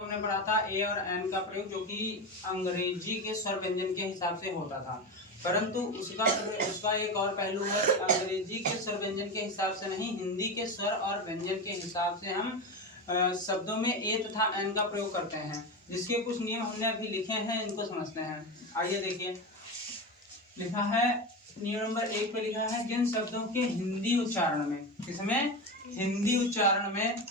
हमने पढ़ा था ए और एन का प्रयोग, जो कि अंग्रेजी के स्वर व्यंजन के हिसाब से होता था। परंतु उसका एक और पहलू है कि अंग्रेजी के स्वर व्यंजन के हिसाब से नहीं, हिंदी के स्वर और व्यंजन के हिसाब से हम शब्दों में ए तथा एन का प्रयोग करते हैं, जिसके कुछ नियम हमने अभी लिखे हैं, इनको समझते हैं। आइए देखिए, लिखा है नियम नंबर 1 पे लिखा है, जिन शब्दों के हिंदी उच्चारण में, इसमें हिंदी उच्चारण में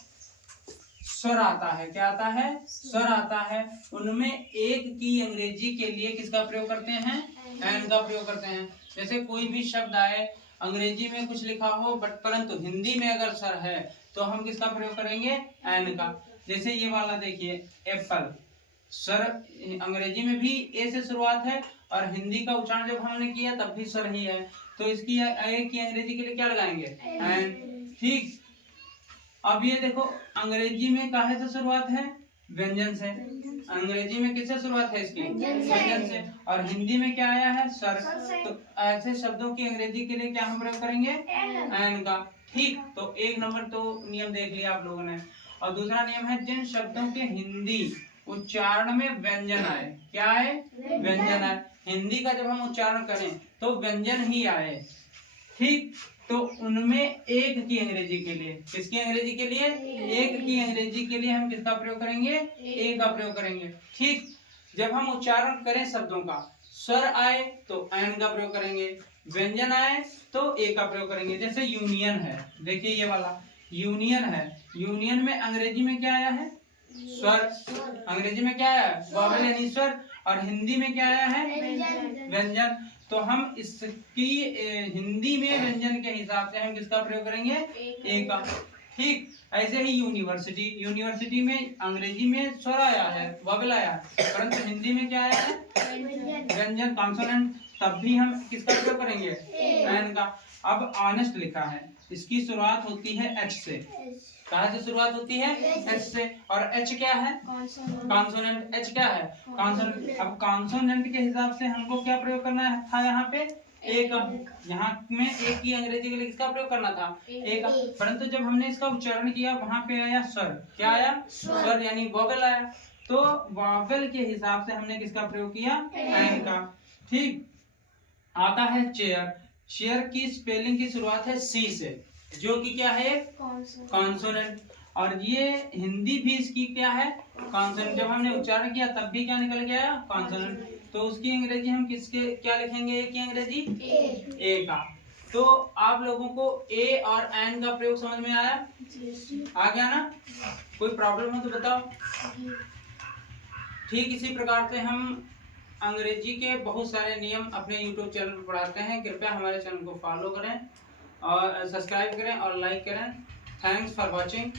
स्वर आता है, क्या आता है? स्वर आता है, उनमें एक की अंग्रेजी के लिए किसका प्रयोग करते हैं? एन का प्रयोग करते हैं। जैसे कोई भी शब्द आए, अंग्रेजी में कुछ लिखा हो बट परंतु हिंदी में अगर स्वर है तो हम किसका प्रयोग करेंगे? एन का। जैसे ये वाला देखिए, एप्पल, स्वर अंग्रेजी में भी ए से शुरुआत है और हिंदी का उच्चारण जब हमने किया तब भी स्वर ही है, तो इसकी ए की अंग्रेजी के लिए क्या लगाएंगे? एन। ठीक, अब ये देखो, अंग्रेजी में काहे से शुरुआत है? व्यंजन से। अंग्रेजी में किससे शुरुआत है इसकी? व्यंजन से। और हिंदी में क्या आया है? स्वर। तो ऐसे शब्दों की अंग्रेजी के लिए क्या हम प्रयोग करेंगे? एन का। ठीक, तो एक नंबर तो नियम देख लिया आप लोगों ने। और दूसरा नियम है, जिन शब्दों के हिंदी उच्चारण में व्यंजन आए, क्या आए? व्यंजन आए। हिंदी का जब हम उच्चारण करें तो व्यंजन ही आए, ठीक, तो उनमें एक की अंग्रेजी के लिए, किसकी अंग्रेजी के लिए? एक की अंग्रेजी के लिए हम किसका प्रयोग करेंगे? ए का प्रयोग करेंगे। ठीक, जब हम उच्चारण करें शब्दों का, स्वर आए तो एन का प्रयोग करेंगे, व्यंजन आए तो ए का प्रयोग करेंगे। जैसे यूनियन है, देखिए ये वाला यूनियन है, यूनियन में अंग्रेजी में क्या आया है? स्वर। अंग्रेजी में क्या आया है? वॉवेल यानी स्वर। और हिंदी में क्या आया है? व्यंजन। तो हम इसकी हिंदी में व्यंजन के हिसाब से हम किसका प्रयोग करेंगे? ए का। ठीक, ऐसे ही यूनिवर्सिटी, यूनिवर्सिटी में अंग्रेजी में स्वर आया है, वॉवेल आया है, परंतु हिंदी में क्या आया है? व्यंजन, कॉन्सोनेंट, तब भी हम किसका प्रयोग करेंगे? एन का। अब ऑनेस्ट लिखा है, इसकी शुरुआत होती है एच से। कहाँ से शुरुआत होती है? एच से। और एच क्या है? कॉन्सोनेंट। एच क्या है? कॉन्सोनेंट। अब कॉन्सोनेंट के हिसाब से हमको क्या प्रयोग करना था यहाँ पे? ए का। यहाँ में ए की अंग्रेजी के लिए किसका प्रयोग करना था? ए का। परंतु जब हमने इसका उच्चारण किया, वहां पे आया स्वर। क्या आया? स्वर, यानी वॉवेल आया, तो वॉवेल के हिसाब से हमने किसका प्रयोग किया? एन का। ठीक, आता है चेयर। चेयर की स्पेलिंग की शुरुआत है सी से, जो कि क्या है? कॉन्सोनेंट। और ये हिंदी भी इसकी क्या है? कॉन्सोनेंट। जब हमने उच्चारण किया तब भी क्या निकल गया? कॉन्सोनेंट। तो उसकी अंग्रेजी हम किसके क्या लिखेंगे? ए की अंग्रेजी? ए का। तो आप लोगों को ए और एन का प्रयोग समझ में आया? आ गया ना? कोई प्रॉब्लम हो तो बताओ। ठीक, इसी प्रकार से हम अंग्रेजी के बहुत सारे नियम अपने YouTube चैनल पर पढ़ाते हैं। कृपया हमारे चैनल को फॉलो करें और सब्सक्राइब करें और लाइक करें। Thanks for watching.